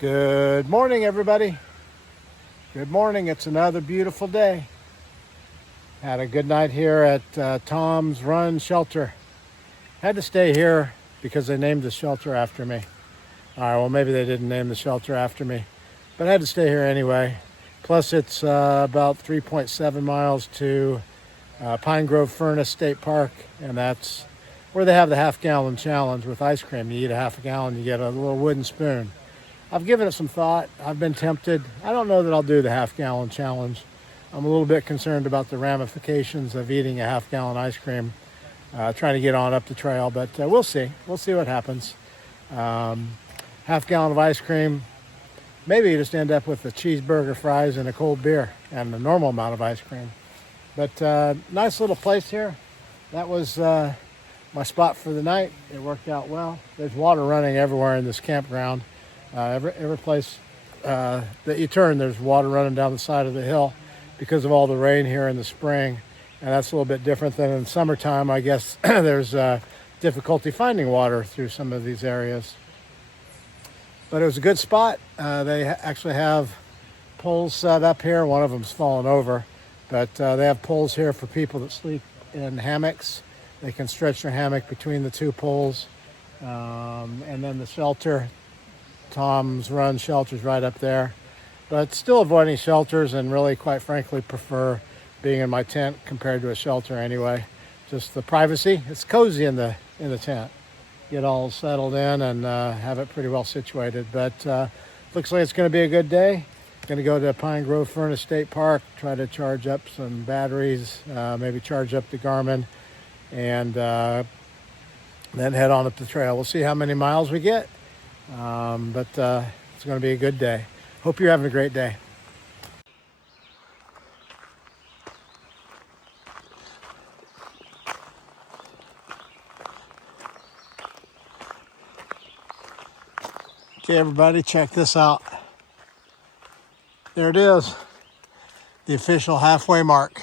Good morning, everybody. Good morning. It's another beautiful day. Had a good night here at Tom's Run Shelter. Had to stay here because they named the shelter after me. All right, well, maybe they didn't name the shelter after me, but I had to stay here anyway. Plus, it's about 3.7 miles to Pine Grove Furnace State Park, and that's where they have the half-gallon challenge with ice cream. You eat a half a gallon, you get a little wooden spoon. I've given it some thought. I've been tempted. I don't know that I'll do the half-gallon challenge. I'm a little bit concerned about the ramifications of eating a half-gallon ice cream, trying to get on up the trail, but we'll see. We'll see what happens. Half-gallon of ice cream, maybe you just end up with a cheeseburger, fries, and a cold beer, and a normal amount of ice cream. But nice little place here. That was my spot for the night. It worked out well. There's water running everywhere in this campground. Every place that you turn, there's water running down the side of the hill because of all the rain here in the spring. And that's a little bit different than in summertime. I guess there's difficulty finding water through some of these areas. But it was a good spot. They actually have poles set up here. One of them's fallen over. But they have poles here for people that sleep in hammocks. They can stretch their hammock between the two poles. And then the shelter, Tom's Run shelter's right up there. But still avoiding shelters, and really, quite frankly, prefer being in my tent compared to a shelter anyway. Just the privacy. It's cozy in the tent. Get all settled in and have it pretty well situated. But looks like it's going to be a good day. Going to go to Pine Grove Furnace State Park, try to charge up some batteries, maybe charge up the Garmin, and then head on up the trail. We'll see how many miles we get. But it's going to be a good day. Hope you're having a great day. Okay, everybody, check this out. There it is, the official halfway mark.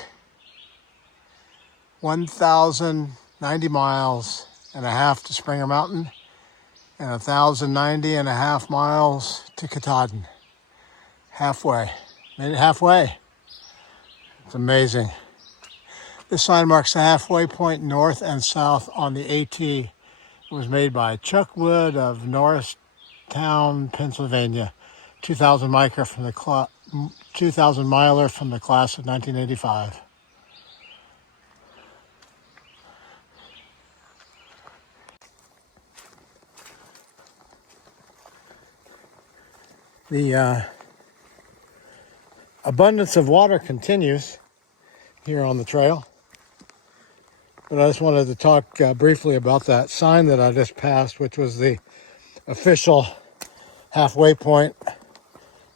1,090 miles and a half to Springer Mountain, and 1,090 and a half miles to Katahdin. Halfway. Made it halfway. It's amazing. This sign marks the halfway point north and south on the AT. It was made by Chuck Wood of Norristown, Pennsylvania. 2,000 miler from the class of 1985. The abundance of water continues here on the trail. But I just wanted to talk briefly about that sign that I just passed, which was the official halfway point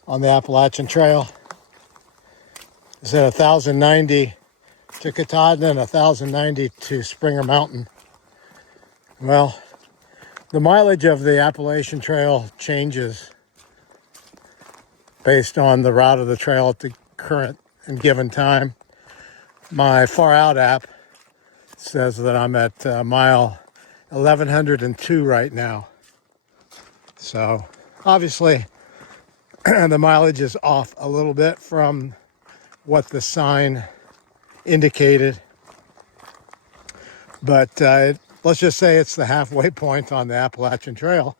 on the Appalachian Trail. It said 1,090 to Katahdin and 1,090 to Springer Mountain. Well, the mileage of the Appalachian Trail changes based on the route of the trail at the current and given time. My Far Out app says that I'm at mile 1,102 right now. So obviously the mileage is off a little bit from what the sign indicated. But let's just say it's the halfway point on the Appalachian Trail,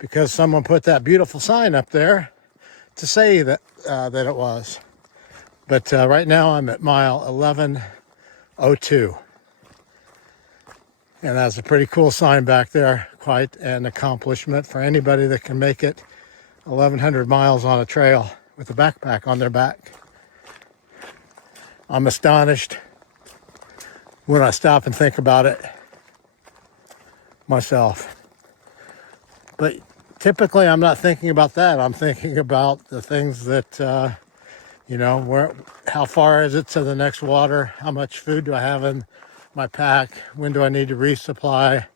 because someone put that beautiful sign up there to say that it was. But right now I'm at mile 1102. And that's a pretty cool sign back there. Quite an accomplishment for anybody that can make it 1,100 miles on a trail with a backpack on their back. I'm astonished when I stop and think about it myself. But typically I'm not thinking about that. I'm thinking about the things that, how far is it to the next water? How much food do I have in my pack? When do I need to resupply?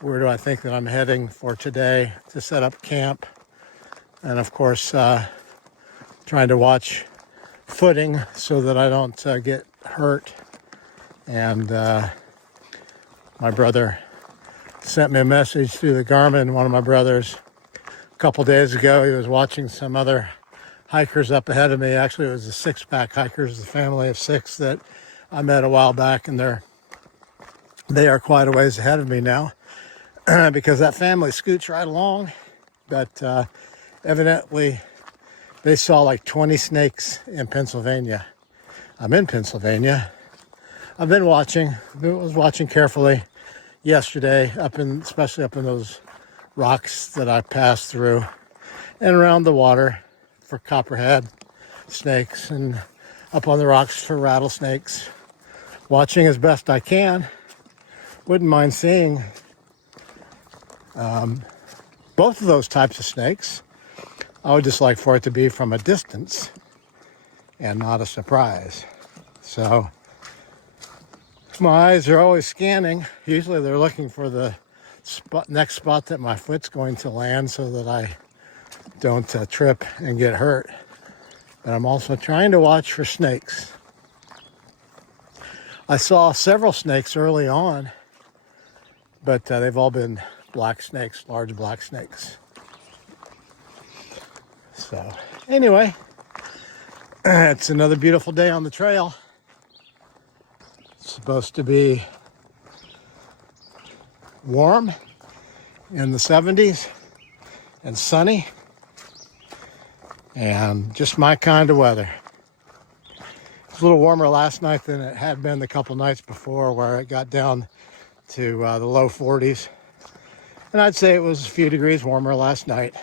Where do I think that I'm heading for today to set up camp? And of course, trying to watch footing so that I don't get hurt. And my brother sent me a message through the Garmin, one of my brothers, couple days ago, he was watching some other hikers up ahead of me. Actually, it was the six-pack hikers, the family of six that I met a while back, and they are quite a ways ahead of me now because that family scoots right along. But evidently, they saw like 20 snakes in Pennsylvania. I'm in Pennsylvania. I've been watching. I was watching carefully yesterday, especially up in those rocks that I passed through and around the water for copperhead snakes and up on the rocks for rattlesnakes. Watching as best I can. Wouldn't mind seeing both of those types of snakes. I would just like for it to be from a distance and not a surprise. So my eyes are always scanning. Usually they're looking for the next spot that my foot's going to land so that I don't trip and get hurt. But I'm also trying to watch for snakes. I saw several snakes early on, but they've all been black snakes, large black snakes. So anyway, it's another beautiful day on the trail. It's supposed to be warm in the 70s and sunny and just my kind of weather. It was a little warmer last night than it had been the couple nights before, where it got down to the low 40s. And I'd say it was a few degrees warmer last night.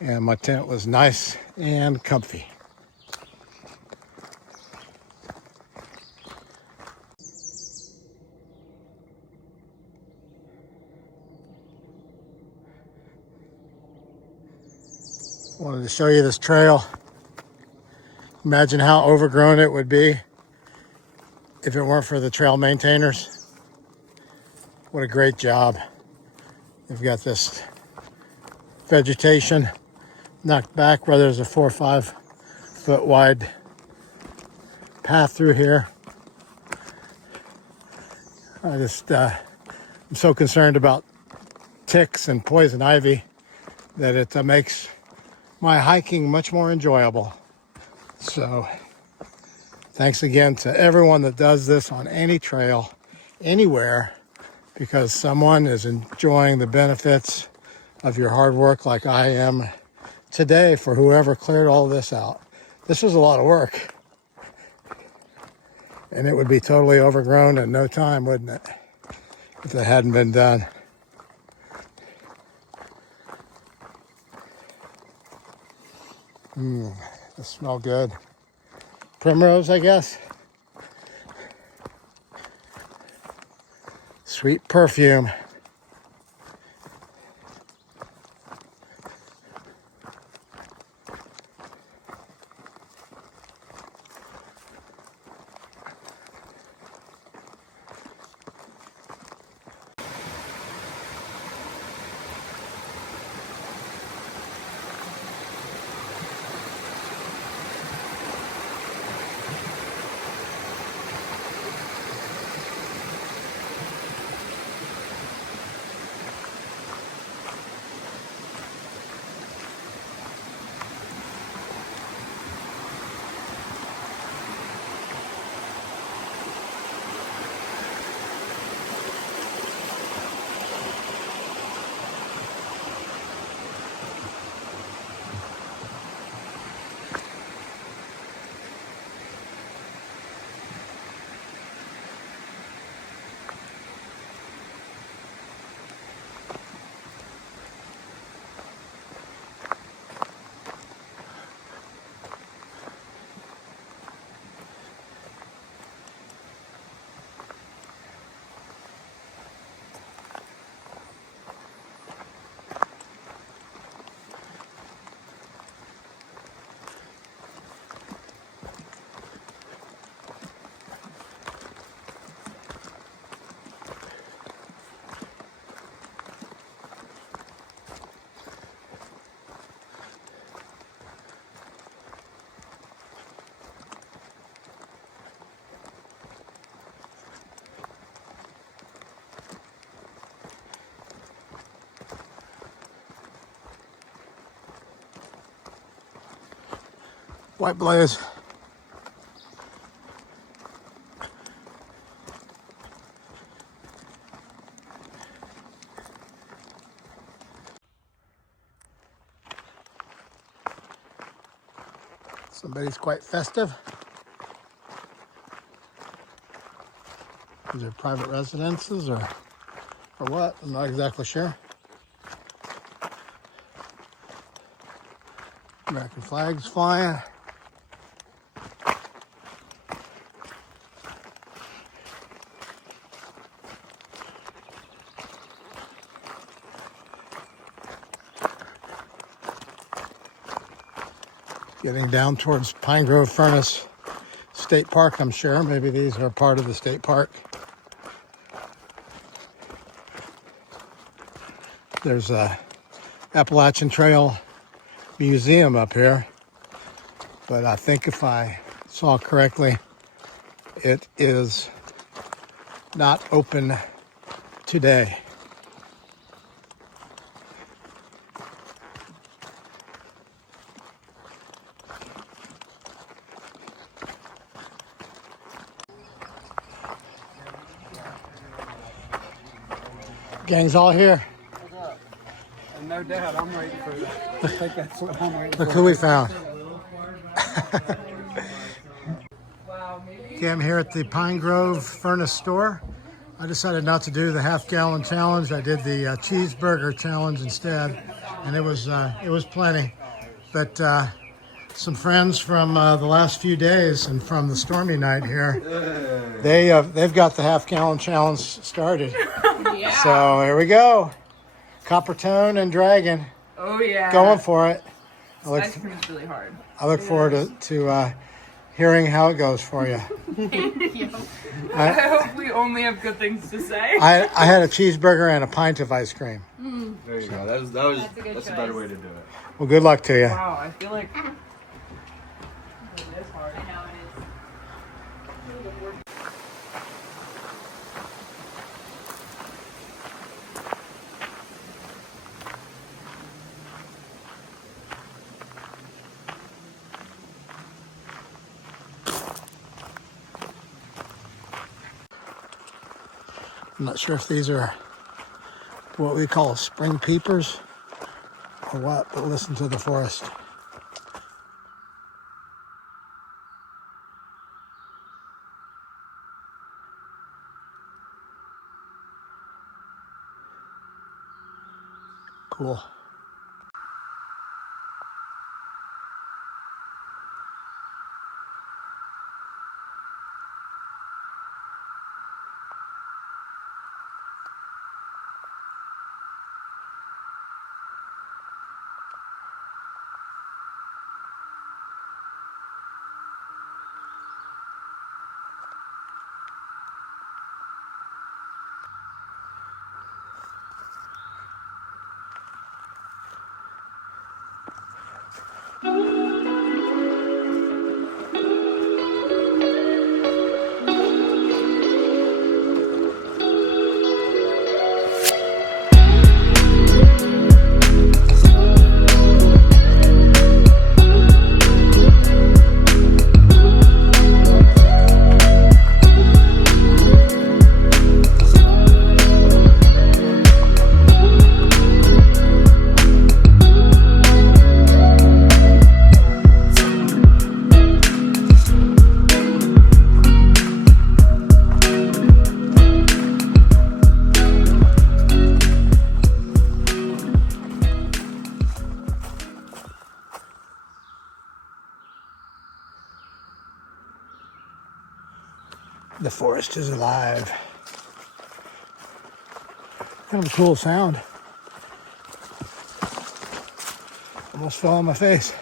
And my tent was nice and comfy. Wanted to show you this trail. Imagine how overgrown it would be if it weren't for the trail maintainers. What a great job. They've got this vegetation knocked back where there's a 4 or 5 foot wide path through here. I'm so concerned about ticks and poison ivy that it makes my hiking much more enjoyable. So thanks again to everyone that does this on any trail, anywhere, because someone is enjoying the benefits of your hard work like I am today for whoever cleared all this out. This was a lot of work. And it would be totally overgrown in no time, wouldn't it? If it hadn't been done. They smell good. Primrose, I guess. Sweet perfume. White blaze. Somebody's quite festive. These are private residences or what? I'm not exactly sure. American flags flying. Getting down towards Pine Grove Furnace State Park, I'm sure. Maybe these are part of the state park. There's a Appalachian Trail Museum up here, but I think if I saw correctly, it is not open today. Gang's all here. And no doubt, I'm waiting for that. I think that's what I'm waiting for. Look who we found. Okay, I'm here at the Pine Grove Furnace store. I decided not to do the half-gallon challenge. I did the cheeseburger challenge instead, and it was plenty. But some friends from the last few days and from the stormy night here, they've got the half-gallon challenge started. Yeah. So here we go. Copper Tone and Dragon. Oh yeah. Going for it. Ice cream is really hard. I look forward to hearing how it goes for you. Thank you. I hope we only have good things to say. I had a cheeseburger and a pint of ice cream. There you go. That's a better way to do it. Well, good luck to you. Wow, I feel like it is hard. I know it is. I'm not sure if these are what we call spring peepers or what, but listen to the forest. Cool. The forest is alive. Kind of a cool sound. Almost fell on my face.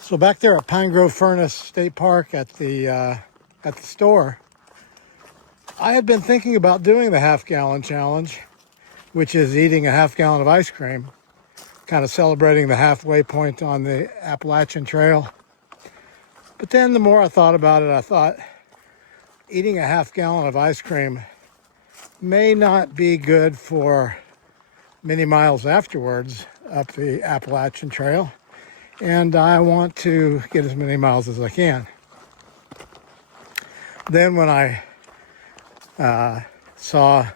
So back there at Pine Grove Furnace State Park at the store, I had been thinking about doing the half-gallon challenge, which is eating a half gallon of ice cream. kind of celebrating the halfway point on the Appalachian Trail. But then the more I thought about it, I thought eating a half-gallon of ice cream may not be good for many miles afterwards up the Appalachian Trail. And I want to get as many miles as I can. Then when I saw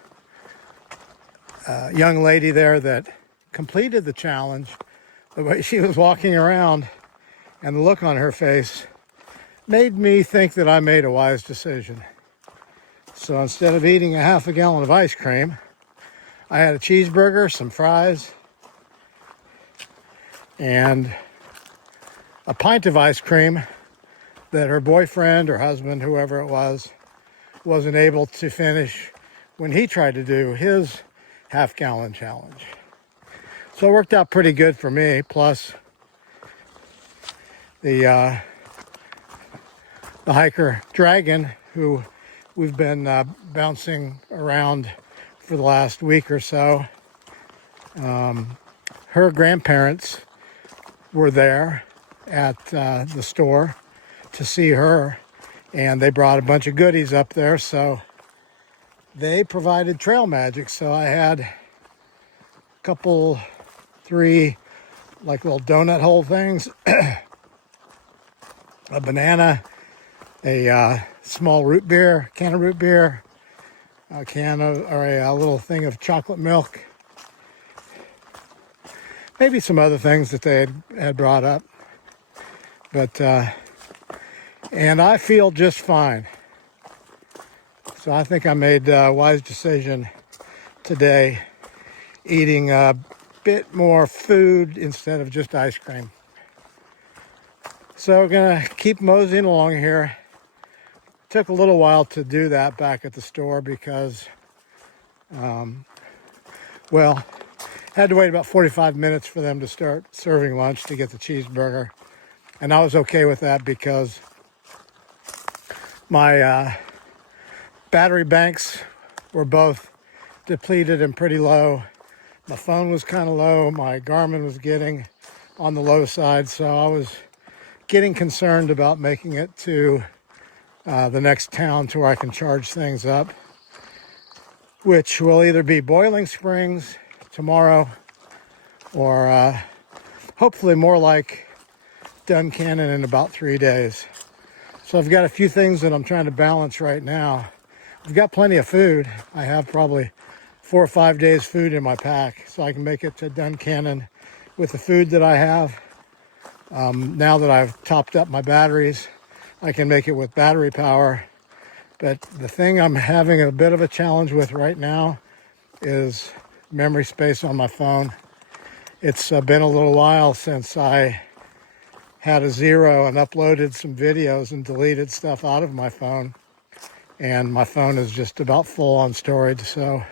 a young lady there that completed the challenge, the way she was walking around and the look on her face made me think that I made a wise decision. So instead of eating a half a gallon of ice cream, I had a cheeseburger, some fries, and a pint of ice cream that her boyfriend or husband, whoever it was, wasn't able to finish when he tried to do his half-gallon challenge. So it worked out pretty good for me. Plus, the hiker Dragon, who we've been bouncing around for the last week or so, her grandparents were there at the store to see her, and they brought a bunch of goodies up there, so they provided trail magic. So I had a couple, 3 like little donut hole things, a banana, a small root beer, can of root beer, a little thing of chocolate milk, maybe some other things that they had brought up. But and I feel just fine. So I think I made a wise decision today, eating a bit more food instead of just ice cream. So we're gonna keep moseying along here. Took a little while to do that back at the store because, had to wait about 45 minutes for them to start serving lunch to get the cheeseburger. And I was okay with that because my battery banks were both depleted and pretty low. My phone was kind of low. My Garmin was getting on the low side. So I was getting concerned about making it to the next town to where I can charge things up, which will either be Boiling Springs tomorrow or hopefully more like Duncannon in about 3 days. So I've got a few things that I'm trying to balance right now. I've got plenty of food. I have probably 4 or 5 days food in my pack, so I can make it to Duncannon with the food that I have. Now that I've topped up my batteries, I can make it with battery power. But the thing I'm having a bit of a challenge with right now is memory space on my phone. It's been a little while since I had a 0 and uploaded some videos and deleted stuff out of my phone. And my phone is just about full on storage. So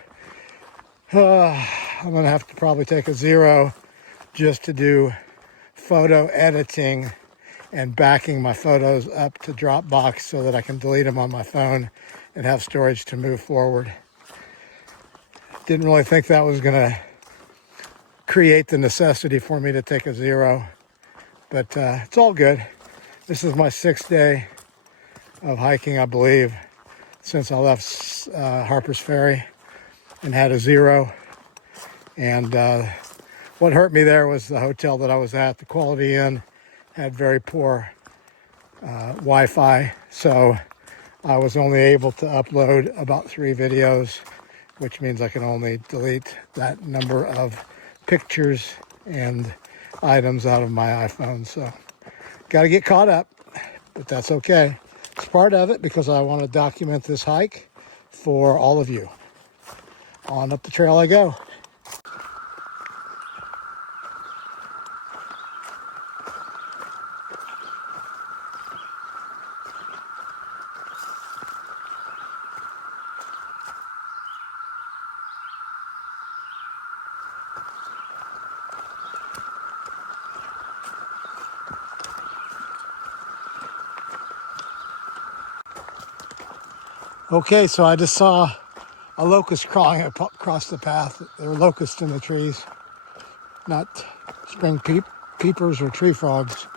I'm going to have to probably take a 0 just to do photo editing and backing my photos up to Dropbox so that I can delete them on my phone and have storage to move forward. Didn't really think that was going to create the necessity for me to take a 0, but it's all good. This is my 6th day of hiking, I believe, since I left Harper's Ferry and had a 0. And what hurt me there was the hotel that I was at, the Quality Inn, had very poor Wi-Fi, so I was only able to upload about 3 videos, which means I can only delete that number of pictures and items out of my iPhone. So got to get caught up, but that's okay. It's part of it because I want to document this hike for all of you. On up the trail I go. Okay, so I just saw a locust crawling across the path. There were locusts in the trees. Not spring keepers or tree frogs.